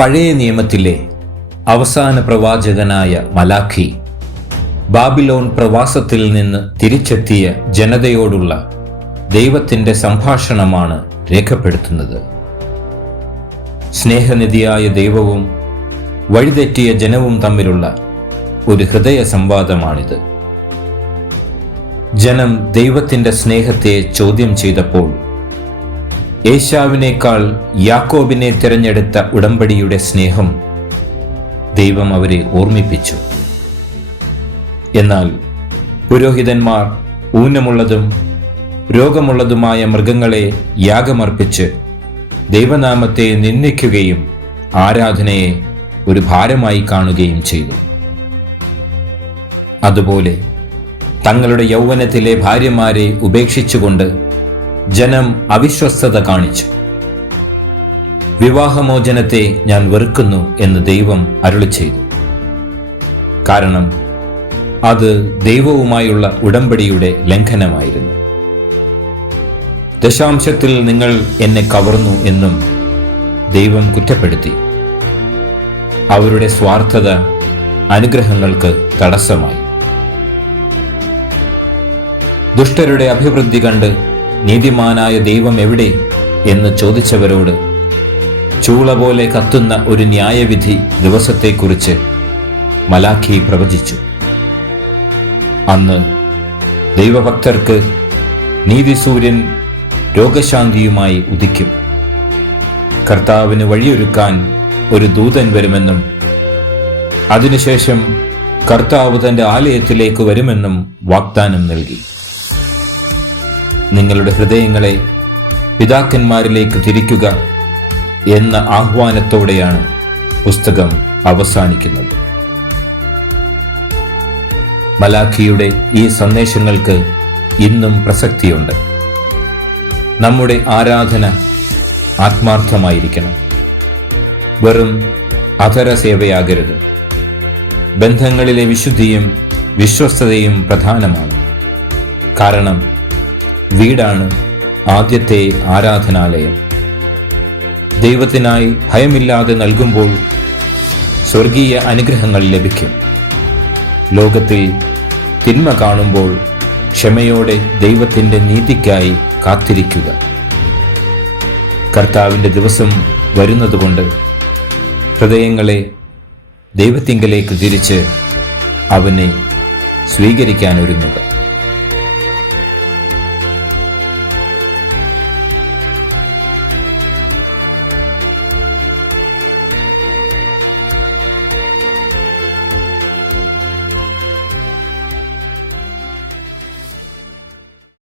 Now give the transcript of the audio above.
പഴയ നിയമത്തിലെ അവസാന പ്രവാചകനായ മലാഖി ബാബിലോൺ പ്രവാസത്തിൽ നിന്ന് തിരിച്ചെത്തിയ ജനതയോടുള്ള ദൈവത്തിന്റെ സംഭാഷണമാണ് രേഖപ്പെടുത്തുന്നത്. സ്നേഹനിധിയായ ദൈവവും വഴിതെറ്റിയ ജനവും തമ്മിലുള്ള ഒരു ഹൃദയ സംവാദമാണിത് ജനം ദൈവത്തിന്റെ സ്നേഹത്തെ ചോദ്യം ചെയ്തപ്പോൾ ഏശാവിനേക്കാൾ യാക്കോബിനെ തിരഞ്ഞെടുത്ത ഉടമ്പടിയുടെ സ്നേഹം ദൈവം അവരെ ഓർമ്മിപ്പിച്ചു. എന്നാൽ പുരോഹിതന്മാർ ഊനമുള്ളതും രോഗമുള്ളതുമായ മൃഗങ്ങളെ യാഗമർപ്പിച്ച് ദൈവനാമത്തെ നിന്ദിക്കുകയും ആരാധനയെ ഒരു ഭാരമായി കാണുകയും ചെയ്തു. അതുപോലെ തങ്ങളുടെ യൗവനത്തിലെ ഭാര്യമാരെ ഉപേക്ഷിച്ചുകൊണ്ട് ജനം അവിശ്വസ്തത കാണിച്ചു. വിവാഹമോചനത്തെ ഞാൻ വെറുക്കുന്നു എന്ന് ദൈവം അരുളി ചെയ്തു. കാരണം അത് ദൈവവുമായുള്ള ഉടമ്പടിയുടെ ലംഘനമായിരുന്നു. ദശാംശത്തിൽ നിങ്ങൾ എന്നെ കവർന്നു എന്നും ദൈവം കുറ്റപ്പെടുത്തി. അവരുടെ സ്വാർത്ഥത അനുഗ്രഹങ്ങൾക്ക് തടസ്സമായി. ദുഷ്ടരുടെ അഭിവൃദ്ധി കണ്ട് നീതിമാനായ ദൈവം എവിടെ? എന്ന് ചോദിച്ചവരോട് ചൂള പോലെ കത്തുന്ന ഒരു ന്യായവിധി ദിവസത്തെക്കുറിച്ച് മലാഖി പ്രവചിച്ചു. അന്ന് ദൈവഭക്തർക്ക് നീതിസൂര്യൻ രോഗശാന്തിയുമായി ഉദിക്കും. കർത്താവിന് വഴിയൊരുക്കാൻ ഒരു ദൂതൻ വരുമെന്നും അതിനുശേഷം കർത്താവ് തന്റെ ആലയത്തിലേക്ക് വരുമെന്നും വാഗ്ദാനം നൽകി. നിങ്ങളുടെ ഹൃദയങ്ങളെ പിതാക്കന്മാരിലേക്ക് തിരിക്കുക എന്ന ആഹ്വാനത്തോടെയാണ് പുസ്തകം അവസാനിക്കുന്നത്. മലാഖിയുടെ ഈ സന്ദേശങ്ങൾക്ക് ഇന്നും പ്രസക്തിയുണ്ട്. നമ്മുടെ ആരാധന ആത്മാർത്ഥമായിരിക്കണം. വെറും അധര സേവയാകരുത് ബന്ധങ്ങളിലെ വിശുദ്ധിയും വിശ്വസ്തതയും പ്രധാനമാണ്. കാരണം വീടാണ് ആദ്യത്തെ ആരാധനാലയം. ദൈവത്തിനായി ഭയമില്ലാതെ നൽകുമ്പോൾ സ്വർഗീയ അനുഗ്രഹങ്ങൾ ലഭിക്കും. ലോകത്തിൽ തിന്മ കാണുമ്പോൾ ക്ഷമയോടെ ദൈവത്തിന്റെ നീതിക്കായി കാത്തിരിക്കുക. കർത്താവിന്റെ ദിവസം വരുന്നതുകൊണ്ട് ഹൃദയങ്ങളെ ദൈവത്തിങ്കലേക്ക് തിരിച്ച് അവനെ സ്വീകരിക്കാൻ ഒരുങ്ങുക.